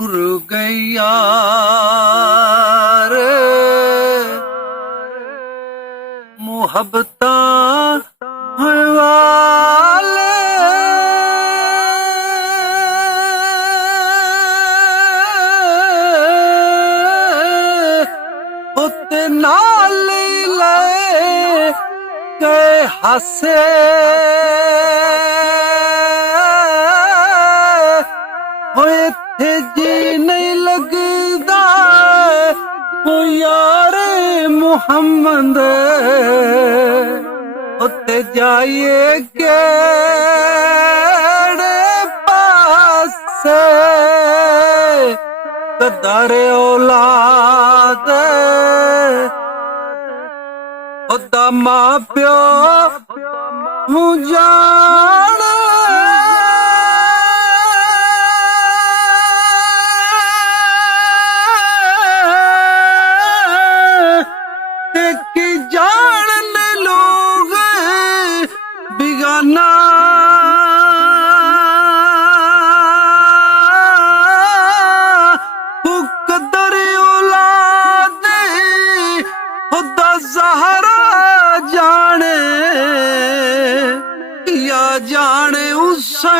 टुर गए यार मुहब्बत वाले उते नाल ले गए हसे जी नहीं लगदा ओ यार मुहम्मद उत्ते जाइए केड़े पासे कदर औलाद ओदा मां प्यो हूं जान बिगाना कदर औलाद खुदा ज़हरा जाने या जाने हुसैन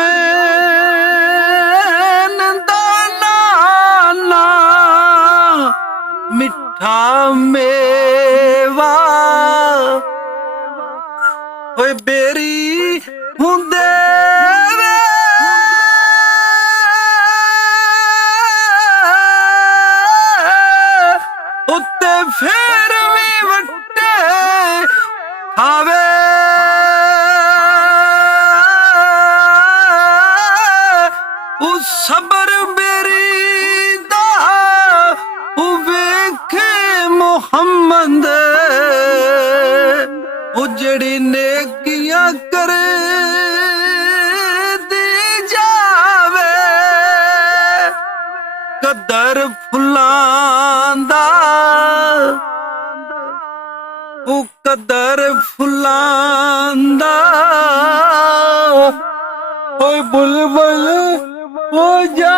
दा नाना मिठा मेवा ओए बेरी हुंदे वे उत्ते फेर भी वट्टे खावे उस सबर बेरी दा उ वेखे मुहम्मद ओ जड़ी नेकियां करे दी जावे कदर फुलांदा ओ कदर फुलांदा ओए बुलबुल ओ जा